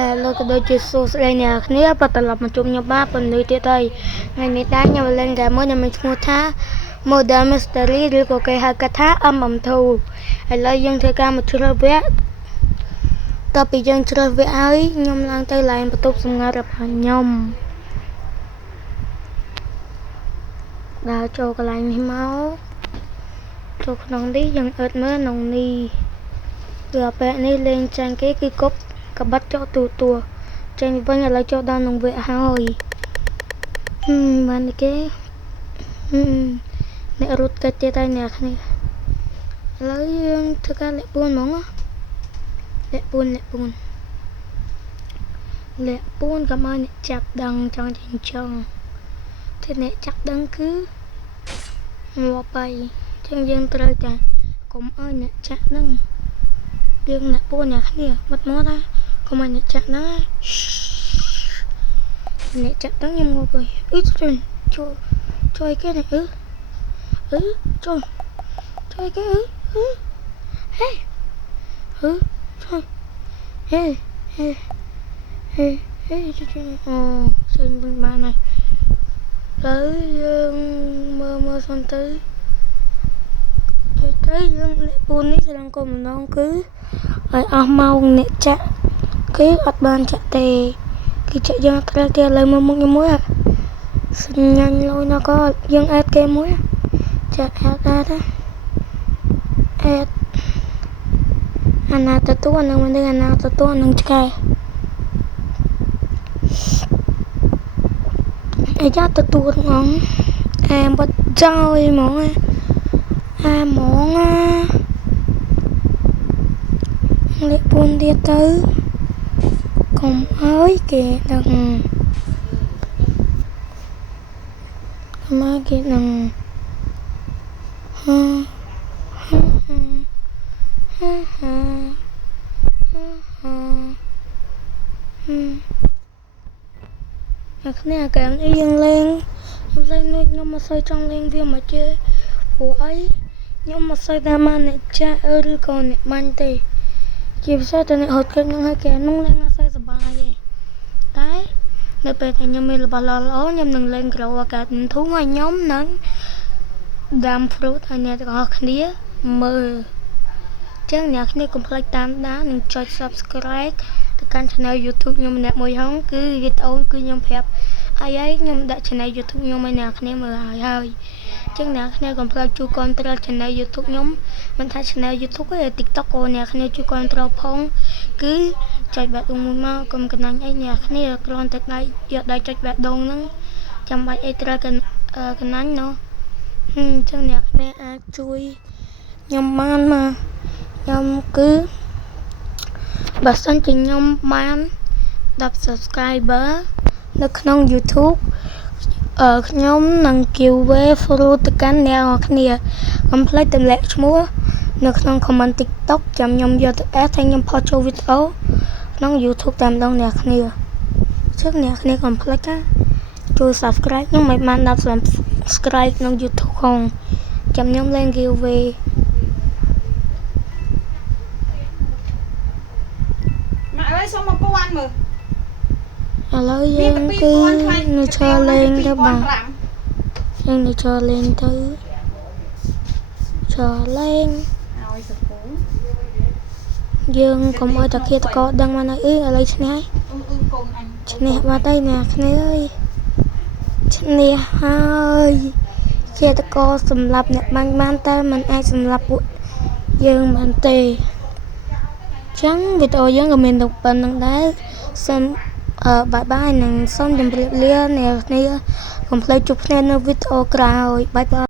Hello ក៏ដូចជាសួស្តីអ្នកគ្នាបន្តត្រឡប់មកជួបខ្ញុំបាទប៉ុន្មានទៀតហើយថ្ងៃនេះដែរខ្ញុំលេងហ្គេមមួយដែលមានឈ្មោះថា Modern Mystery ឬក៏គេហៅកាត់ថា MM2 ឥឡូវយើងធ្វើការមកជ្រើសវគ្គតទៅពីយើងជ្រើសវគ្គហើយខ្ញុំឡើងទៅឡើងបន្ទប់សម្ងាត់របស់ខ្ញុំដើរចូលកន្លែងនេះមកចូលក្នុងនេះយើងអឺតមើលក្នុងនេះគឺអាប៉ែនេះលេងចាញ់គេគឺគប់កបាត់ចោលទូចេញវិញឥឡូវចូលដល់ក្នុងវគ្គហើយបានគេអ្នករត់កិច្ចទៀតហើយអ្នកគ្នាឥឡូវយើងធ្វើការលាក់ពួនហ្មងលាក់ពួនកុំឲ្យអ្នកចាប់ដឹងចង់តែអ្នកចាប់ដឹងគឺមកបាយចឹងយើងត្រូវតែកុំឲ្យអ្នកចាក់ហ្នឹងយើងអ្នកពួនអ្នកគ្នាមកណាកុំឲ្យអ្នកចាក់ហ្នឹងអ្នកចាក់ហ្នឹងខ្ញុំងប់ហើយជួយគេនេះជួយគេហេជួយហេជួយអូសេញវិញបានហើយទៅយើងមើលសិនទៅយើងលាក់ពួននេះក្នុងគោលបំណងគឺឲ្យអស់ម៉ោងអ្នកចាក់គឺអត់បានចាក់ទេគឺចាក់យើងអត់ត្រូវទេឥឡូវមើលមុខខ្ញុំមួយសញ្ញាញលុយណាក៏យើងអេតគេមួយចាក់អេតអាណាទទួលនឹងមិនដឹងអាណាទទួលនឹងឆ្កែអាយ៉ាទទួលហ្នឹងអែបាត់ចោលហ្មងលេខពួនទៀតទៅកុំឲ្យគេដឹងមកគេដឹងអ្នកគ្នាកែមនេះយើងលេងខ្ញុំមកសូវចង់លេងវាមកជេព្រោះអីខ្ញុំមកសូវតាមអ្នកចាក់ឬក៏អ្នកបាញ់ទេជាពិសេសតែអ្នកហត់គេនឹងឲ្យគេនឹងលេងអត់សូវសប្បាយទេតែនៅពេលដែលខ្ញុំមានរបស់ល្អខ្ញុំនឹងលេងក្រៅអាកាសធូរឲ្យខ្ញុំនឹងដាំ fruit ឲ្យអ្នកទាំងអស់គ្នាមើលចឹងអ្នកគ្នាកុំភ្លេចតាមដាននិងចុច subscribe ទៅកាន់ channel YouTube ខ្ញុំម្នាក់មួយហងគឺវីដេអូគឺខ្ញុំប្រាប់ហើយខ្ញុំដាក់ channel YouTube ខ្ញុំឲ្យអ្នកគ្នាមើលហើយចឹងអ្នកគ្នាកុំភ្លេចជួយគាំទ្រ channel YouTube ខ្ញុំមិនថា channel YouTube ទេ TikTok ក៏អ្នកគ្នាជួយគាំទ្រផងគឺចុចបែបដងមួយមកកុំកណាញ់អីអ្នកគ្នាគ្រាន់តែយកដៃចុចបែបដងហ្នឹងចាំបាច់អីត្រូវកណាញ់ណោះចឹងអ្នកគ្នាអាចជួយខ្ញុំបានមកខ្ញុំគឺបើសិនជាខ្ញុំបាន10 subscriber នៅក្នុង YouTube ខ្ញុំនឹង giveaway fruit ទៅកាន់អ្នកនរគ្នាកុំភ្លេចទម្លាក់ឈ្មោះនៅក្នុង comment TikTok ចាំខ្ញុំយកទៅ add ហើយខ្ញុំផុសចូលវីដេអូក្នុង YouTube តែម្ដងអ្នកគ្នាចឹងអ្នកគ្នាកុំភ្លេចជួយ subscribe ខ្ញុំឲ្យបាន10 subscribe ក្នុង YouTube ផងចាំខ្ញុំលេង giveawayម៉ាក់អើយសុំ1000មើលឥឡូវយើងគឺនៅឈរលេងទៅបាទយើងនៅឈរលេងទៅឈរលេងឲ្យសពូយើងកុំឲ្យតាគៀតកោដឹងមកនៅឥឡូវឈ្នះកូនអញឈ្នះបាត់ហើយអ្នកគ្នាអើយឈ្នះហើយជាតកោសម្រាប់អ្នកបាញ់បានតែมันអាចសម្រាប់ពួកយើងបានទេចឹងវីដេអូយើងក៏មានតែប៉ុណ្្នឹងដែរសូមបាយបាយនិងសូមជម្រាបលាអ្នកគ្នាកុំភ្លេចជួបគ្នានៅវីដេអូក្រោយបាយបាយ